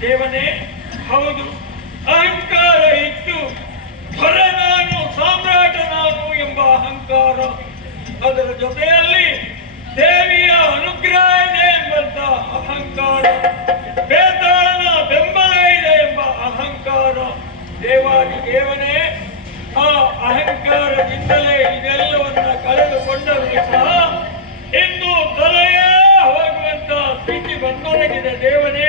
ದೇವನೇ, ಹೌದು, ಅಹಂಕಾರ ಇತ್ತು ಹೊರ ನಾನು ನಾನು ಎಂಬ ಅಹಂಕಾರ. ಅದರ ಜೊತೆಯಲ್ಲಿ ದೇವಿಯ ಅನುಗ್ರಹ ಇದೆ ಎಂಬಂತ ಅಹಂಕಾರ. ಬೇತಾಳನ ಬೆಂಬಲ ಇದೆ ಎಂಬ ಅಹಂಕಾರ. ದೇವಾದಿ ದೇವನೇ ಆ ಅಹಂಕಾರದಿಂದಲೇ ಇದೆಲ್ಲವನ್ನ ಕಳೆದುಕೊಂಡರೂ ಸಹ ಇಂದು ತಲೆಯೇ ಹೋಗುವಂತ ಸ್ಥಿತಿ ಬಂದೊದಗಿದೆ ದೇವನೇ.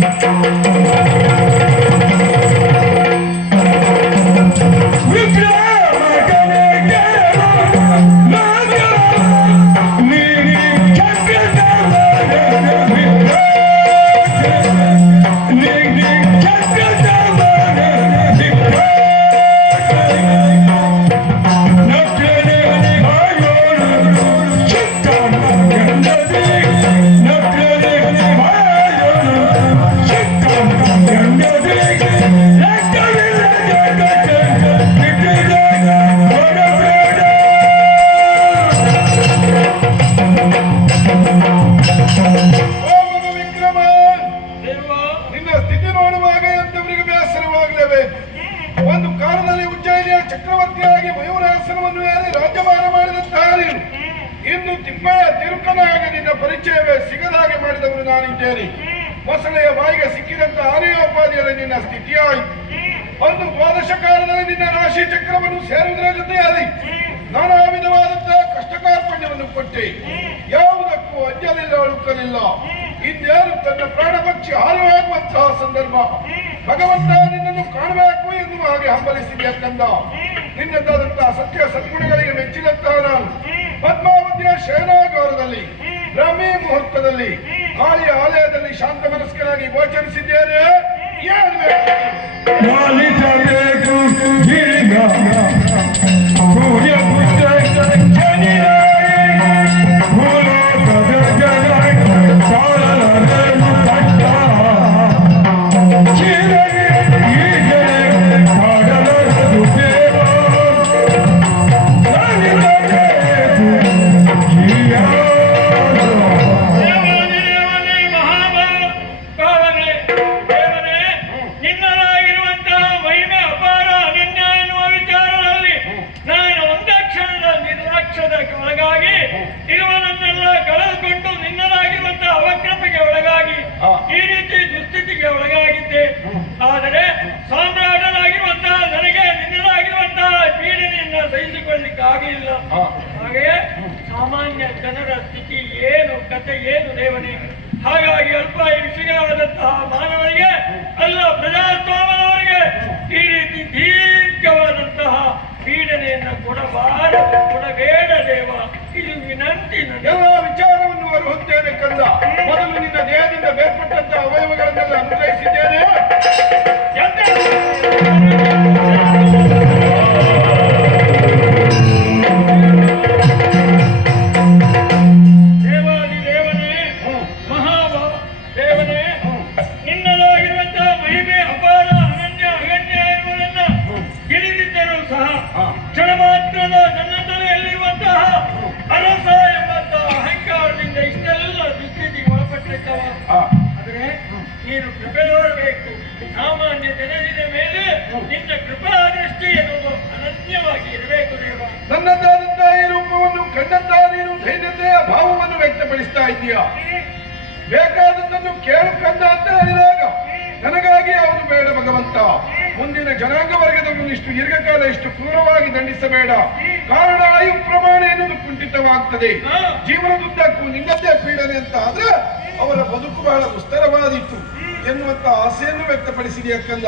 Thank you. ಸ್ಥಿತಿ ನೋಡುವಾಗ ಎಂಥವರಿಗೆ ಬೇಸರವಾಗಲೇಬೇಕು ಒಂದು ಕಾಲದಲ್ಲಿ ಉಜ್ಜಯಿನಿಯ ಚಕ್ರವರ್ತಿಯಾಗಿ ಮಯೂರಾಸನವನ್ನು ಏರಿ ರಾಜ್ಯಭಾರ ಮಾಡಿದಂತಹ ಇಂದು ತಿಪ್ಪೆಯ ತಿರುಕನಾಗಿ ನಿನ್ನ ಪರಿಚಯವೇ ಸಿಗದ ಹಾಗೆ ಮಾಡಿದವರು ನಾನಿದ್ದೇನೆ. ಮೊಸಳೆಯ ಬಾಯಿಗೆ ಸಿಕ್ಕಿದಂತ ಆನೆಯೋಪಾದಿಯಲ್ಲಿ ನಿನ್ನ ಸ್ಥಿತಿಯಾಯಿತು. ಒಂದು ದ್ವಾದಶ ಕಾಲದಲ್ಲಿ ನಿನ್ನ ರಾಶಿ ಚಕ್ರವನ್ನು ಸೇರುವುದರ ಜೊತೆಯಾಗಿ ನಾನಾ ವಿಧವಾದಂತಹ ಕಷ್ಟ ಕಾರ್ಪಣ್ಯವನ್ನು ಕೊಟ್ಟೆ. ಯಾವುದಕ್ಕೂ ಅಂಜಲಿಲ್ಲ ಅಳುಕಲಿಲ್ಲ. ಇನ್ಯಾರು ತನ್ನ ಪ್ರಾಣ ಪಕ್ಷಿ ಸಂದರ್ಭ? ಭಗವಂತ ನಿನ್ನನ್ನು ಕಾಣಬೇಕು ಎನ್ನುವ ಹಾಗೆ ಹಂಬಲಿಸಿದೆ ಕಂದ ನಿನ್ನದಾದಂತಹ ಸತ್ಯ ಸದ್ಗುಣಗಳಿಗೆ ಮೆಚ್ಚಿದಂತಹ ನಾನು. ಪದ್ಮಾವತಿಯ ಶಯನಾಗಾರದಲ್ಲಿ, ಬ್ರಹ್ಮಿ ಮುಹೂರ್ತದಲ್ಲಿ ಕಾಳಿಯ ಆಲಯದಲ್ಲಿ ಶಾಂತ ಮನಸ್ಕರಾಗಿ ಗೋಚರಿಸಿದ್ದೇನೆ. ಏನು ಎಲ್ಲ ವಿಚಾರವನ್ನು ಅರ್ಹುತ್ತೇನೆ ಕಂದ? ಮೊದಲು ನಿನ್ನ ದೇಹದಿಂದ ಬೇರ್ಪಟ್ಟಂತಹ ಅವಯವಗಳನ್ನೆಲ್ಲ ಅನುಗ್ರಹಿಸಿದ್ದೇನೆ. ಇದೀಯಾ? ಬೇಕಾದದ್ದನ್ನು ಕೇಳು ಕಂದ ಅಂತ ಹೇಳಿದಾಗ ನನಗಾಗಿ ಅವನು ಬೇಡ ಭಗವಂತ. ಮುಂದಿನ ಜನಾಂಗ ವರ್ಗದವನು ಇಷ್ಟು ದೀರ್ಘಕಾಲ ಇಷ್ಟು ಕ್ರೂರವಾಗಿ ದಂಡಿಸಬೇಡ. ಕಾರಣ ಆಯು ಪ್ರಮಾಣ ಎನ್ನುವುದು ಕುಂಠಿತವಾಗ್ತದೆ. ಜೀವನದುದ್ದಕ್ಕೂ ನಿನ್ನದೇ ಪೀಡನೆ ಅಂತ ಆದ್ರೆ ಅವರ ಬದುಕು ಬಹಳ ಉಸ್ತರವಾದೀತು ಎನ್ನುವಂತ ಆಸೆಯನ್ನು ವ್ಯಕ್ತಪಡಿಸಿದೆಯ ಕಂದ.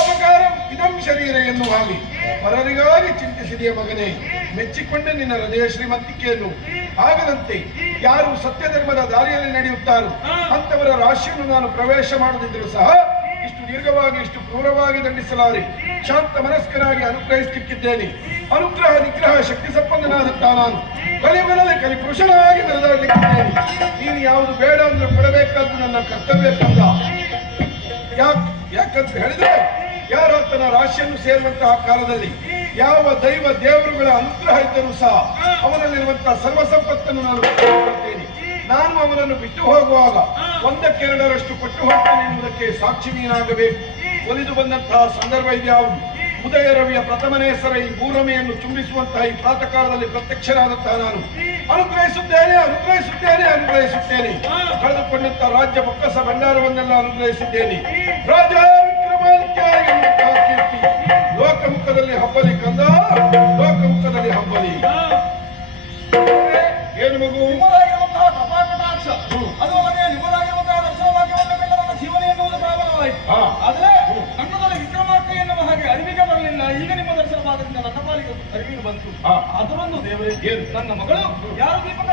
ಅಪಕಾರ ಇದಂ ಶರೀರ ಎನ್ನುವ ಹಾಗೆ. ಪರರಿಗಾಗಿ ಚಿಂತಿಸಿದೆಯ ಮಗನೇ ಮೆಚ್ಚಿಕೊಂಡ ನಿನ್ನ ಹೃದಯ ಶ್ರೀಮಂತಿಕೆಯನ್ನು. ಆಗದಂತೆ ಯಾರು ಸತ್ಯ ಧರ್ಮದ ದಾರಿಯಲ್ಲಿ ನಡೆಯುತ್ತಾರೋ ಅಂತವರ ರಾಶಿಯನ್ನು ನಾನು ಪ್ರವೇಶ ಮಾಡದಿದ್ದರೂ ಸಹ ಇಷ್ಟು ದೀರ್ಘವಾಗಿ ಇಷ್ಟು ಕ್ರೂರವಾಗಿ ದಂಡಿಸಲಾರೆ ಶಾಂತ ಮನಸ್ಕರಾಗಿ ಅನುಗ್ರಹಿಸುತ್ತಿದ್ದೇನೆ ಅನುಗ್ರಹ ನಿಗ್ರಹ ಶಕ್ತಿ ಸಂಪನ್ನನಾದಂತ ನಾನು ಕಲಿ ಪುರುಷನಾಗಿ ಮೆರೆದಾಡಲಿಕ್ಕಿದ್ದೇನೆ ನೀನು ಯಾವುದು ಬೇಡ ಅಂದ್ರೆ ಕೊಡಬೇಕಾದ್ದು ನನ್ನ ಕರ್ತವ್ಯ ಕಂದ ಯಾಕೆ ಯಾಕಂತ ಹೇಳಿದ್ರೆ ಯಾರಾತನ ರಾಶಿಯನ್ನು ಸೇರುವಂತಹ ಕಾಲದಲ್ಲಿ ಯಾವ ದೈವ ದೇವರುಗಳ ಅನುಗ್ರಹ ಇದ್ದರೂ ಸಹ ಅವನಲ್ಲಿರುವಂತಹ ಸರ್ವ ಸಂಪತ್ತನ್ನು ನಾನು ಕೊಡುತ್ತೇನೆ ನಾನು ಅವನನ್ನು ಬಿಟ್ಟು ಹೋಗುವಾಗ ಒಂದಕ್ಕೆರಡರಷ್ಟು ಕೊಟ್ಟು ಹೋಗ್ತೇನೆ ಎನ್ನುವುದಕ್ಕೆ ಸಾಕ್ಷಿ ನೀನಾಗಬೇಕು ಒಲಿದು ಬಂದಂತಹ ಸಂದರ್ಭ ಇದ್ಯಾವುದು ಉದಯ ರವಿಯ ಪ್ರಥಮನೇಸರ ಈ ಭೂರಮೆಯನ್ನು ಚುಂಬಿಸುವಂತಹ ಈ ಪ್ರಾತಃಕಾಲದಲ್ಲಿ ಪ್ರತ್ಯಕ್ಷರಾದಂತಹ ನಾನು. ಅನುಗ್ರಹಿಸುತ್ತೇನೆ ಅನುಗ್ರಹಿಸುತ್ತೇನೆ ಅನುಗ್ರಹಿಸುತ್ತೇನೆ. ಕಳೆದುಕೊಂಡಂತಹ ರಾಜ್ಯ ಬೊಕ್ಕಸ ಭಂಡಾರವನ್ನೆಲ್ಲ ಅನುಗ್ರಹಿಸಿದ್ದೇನೆ. ರಾಜ ಅದರೊಂದು ದೇವರೇ ಏನು? ನನ್ನ ಮಗಳು ಯಾರು ದೀಪಕರಾಗವನ್ನು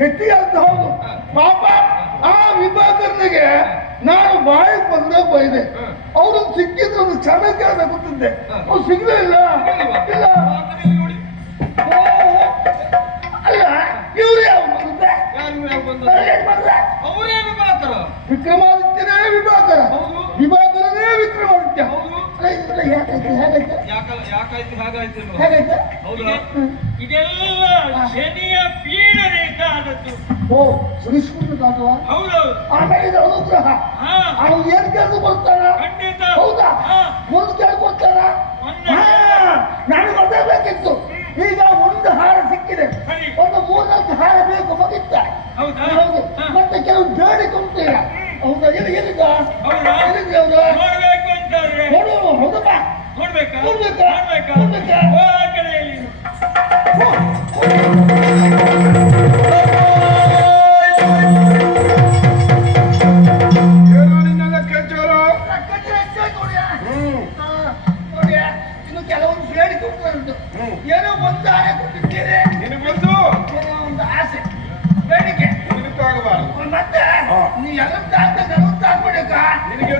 ಹೆಚ್ಚಿಗೆ ಅಂತ ಹೌದು. ಪಾಪ ಆ ವಿಭಾಗರಿಗೆ ನಾನು ಬಾಯಿ ಬಂದ್ರೆ ಬೈದೆ. ಅವರು ಸಿಕ್ಕಿದ್ರೆ ಒಂದು ಕ್ಷಣಕ್ಕೆ ಅಂತ ಗೊತ್ತಿದ್ದೆ. ಅವ್ರು ಸಿಗ್ಲೇ ಇಲ್ಲ. ಇಲ್ಲ. ಅಲ್ಲ ಇವ್ರು ಯಾವ ಬಂದ್ರೆ? ವಿಭಾಕರ. ವಿಕ್ರಮಾದಿತ್ಯನೇ ವಿಭಾಗ ಹೌದು. ವಿಭಾಗರನೇ ವಿಕ್ರಮಾದಿತ್ಯ. ಯಾಕಾಯ್ತು ಹಾಗಾಯ್ತು ಹೌದಾ. ಇದೆಲ್ಲ ಆದದ್ದು ಓ ಹೌದೌದು ಆಮೇಲೆ ಇದು ಅನುಗ್ರಹ ಅವನು ಏನ್ ಕೇಳಿದ್ರು ಖಂಡಿತ. ಹೌದಾ? ಕೇಳ್ಕೊಡ್ತಾನ ಮೊನ್ನೆ. ನಾನು ಗೊತ್ತಾಗಬೇಕಿತ್ತು ಈಗ ಒಂದು ಹಾರ ಸಿಕ್ಕಿದೆ. ಒಂದು ಮೂರ್ನಾಲ್ಕು ಹಾರ ಬೇಕು ಮಗಿತ್ತ? ಹೌದಾ. ಮತ್ತೆ ಕೆಲವು ಬೇಡಿ ಕುಂತೀರ? ಹೌದಾ? ಎಲ್ಲಿ ಎಲ್ಲಿಗ ಎಲ್ಲಿಗೆ ಹೌದಾ ನೋಡು ಹೌದಪ್ಪ. ನೋಡ್ಬೇಕಾ? ನೋಡ್ಬೇಕಾ?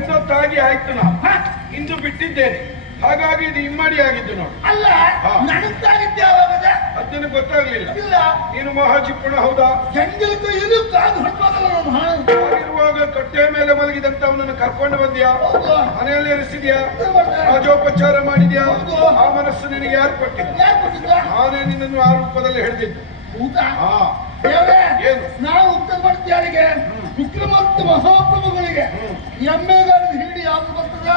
ನಿನಗೆ ಎಂದೊತ್ತಾಗಿ ಆಯ್ತು ನಾ ಇಂದು ಬಿಟ್ಟಿದ್ದೇನೆ. ಹಾಗಾಗಿ ಇದು ಇಮ್ಮಡಿ ಆಗಿದ್ದು ನೋಡಿ. ಅಲ್ಲ ಯಾವಾಗದ ಗೊತ್ತಾಗ್ಲಿಲ್ಲ. ಇಲ್ಲ. ನೀನು ಮಹಾಜಿಪ್ಪುಣ ಹೌದಾ? ಜಂಗಲಕ್ಕೂ ಇದು ಕಾದು ಮಲಗಿದಂತ ಅವನನ್ನು ಹಾಗಿರುವಾಗ ಮೇಲೆ ಕರ್ಕೊಂಡು ಬಂದ್ಯಾ. ಮನೆಯಲ್ಲಿ ಇರಿಸಿದ್ಯಾ. ರಾಜೋಪಚಾರ ಮಾಡಿದ್ಯಾ. ಆ ಮನಸ್ಸು ನಿನಗೆ ಯಾರು ಕೊಟ್ಟಿದ್ದ? ನಾನೇ ನಿನ್ನನ್ನು ಆ ರೂಪದಲ್ಲಿ ಹಿಡಿದಿದ್ದು. ಹಾ? ನಾವು ಉತ್ತರ ಮಾಡ್ತೀವಿ ಯಾರಿಗೆ ಮತ್ತು ಮಹಾಪ್ರಭುಗಳಿಗೆ ಎಮ್ಮೆಗಾರದ ಹಿಡಿ ಯಾವುದು ಬರ್ತದೆ?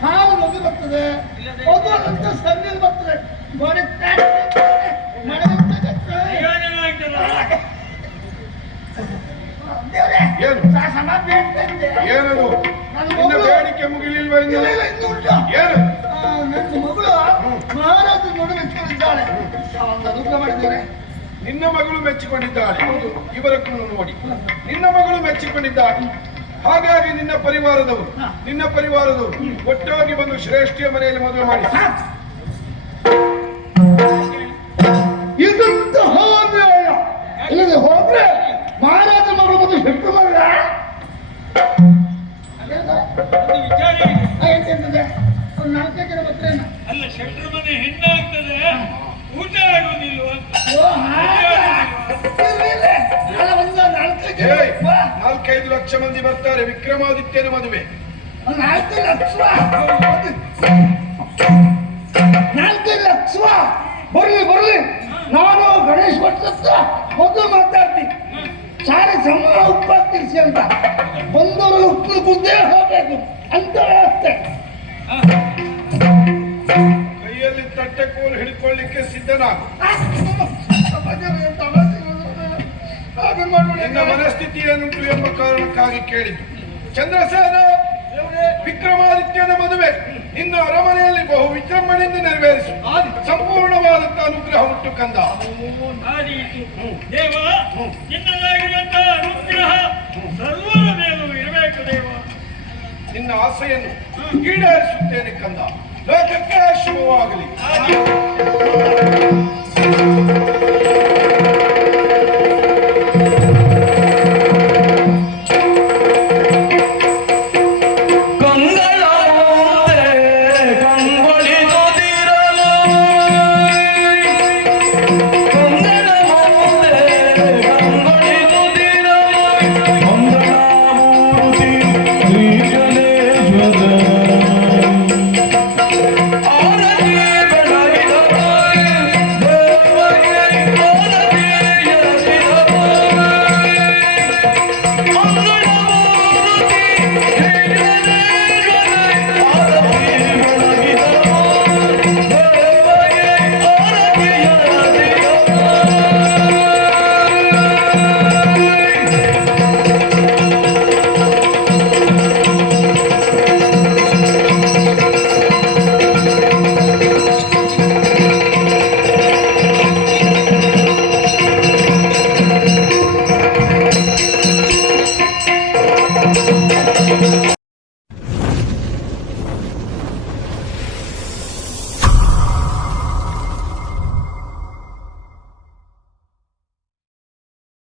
ಸಾವು ನದಿ ಬರ್ತದೆ. ಅದರಂತ ಸನ್ನಿಲ್ ಬರ್ತದೆ. ಗೋಡೆ. ಏನದು? ನನ್ನ ಬೇಡಿಕೆ ಮುಗಿಲಿಲ್ವ. ಏನು? ನನ್ನ ಮಗಳು ಮಹಾರಾಜ ನೋಡಿ ಮೆಚ್ಚಿಕೊಂಡಿದ್ದಾಳೆ ಒಂದು ಅನುಗ್ರಹ ಮಾಡಿದ್ದೇನೆ. ನಿನ್ನ ಮಗಳು ಮೆಚ್ಚಿಕೊಂಡಿದ್ದಾಳೆ. ಇವರಕ್ಕೂ ನೋಡಿ. ನಿನ್ನ ಮಗಳು ಮೆಚ್ಚಿಕೊಂಡಿದ್ದಾಳೆ. ಹಾಗಾಗಿ ನಿನ್ನ ಪರಿವಾರದವರು ನಿನ್ನ ಪರಿವಾರದವರು ಒಟ್ಟಾಗಿ ಬಂದು ಶ್ರೇಷ್ಠಿಯ ಮನೆಯಲ್ಲಿ ಮದುವೆ ಮಾಡಿ. ನಾಲ್ಕೈದು ಲಕ್ಷ ಮಂದಿ ಬರ್ತಾರೆ. ವಿಕ್ರಮಾದಿತ್ಯನ ಮದುವೆ. ಒಂದು ನಾಲ್ಕು ಲಕ್ಷ. ಬರ್ಲಿ ಬರ್ಲಿ. ನಾನು ಗಣೇಶ್ ಭಟ್ ಹತ್ರ ಮೊದಲು ಮಾತಾಡ್ತೀನಿ. ಸಾರಿ ಸಮ ಉಪ್ಪಾಗ್ತಿರ್ಸಿ ಅಂತ. ಬಂದವರು ಉಪ್ಪು ಗುದ್ದೆ ಹೋಗ್ಬೇಕು. ಅಂತ ವ್ಯವಸ್ಥೆ. ಕೈಯಲ್ಲಿ ತಟ್ಟೆ ಕೋಲು ಹಿಡ್ಕೊಳ್ಳಿಕ್ಕೆ ಸಿದ್ಧನಾಗು. ನಿನ್ನ ಮನಸ್ಥಿತಿ ಏನುಂಟು ಎಂಬ ಕಾರಣಕ್ಕಾಗಿ ಕೇಳಿದ್ದು ಚಂದ್ರಸೇನ ವಿಕ್ರಮಾದಿತ್ಯನ ಮದುವೆ ನಿನ್ನ ಅರಮನೆಯಲ್ಲಿ ಬಹು ವಿಜೃಂಭಣೆಯಿಂದ ನೆರವೇರಿಸು. ಸಂಪೂರ್ಣವಾದಂತ ಅನುಗ್ರಹ ಉಂಟು ಕಂದ. ಆದೀತು ದೇವ ನಿನ್ನದಾಗಿರುವಂತಹ ಅನುಗ್ರಹ ಸರ್ವರ ಮೇಲೂ ಇರಬೇಕು ದೇವ. ನಿನ್ನ ಆಸೆಯನ್ನು ಈಡೇರಿಸುತ್ತೇನೆ ಕಂದ. ಲೋಕಕ್ಕೆ ಶುಭವಾಗಲಿ.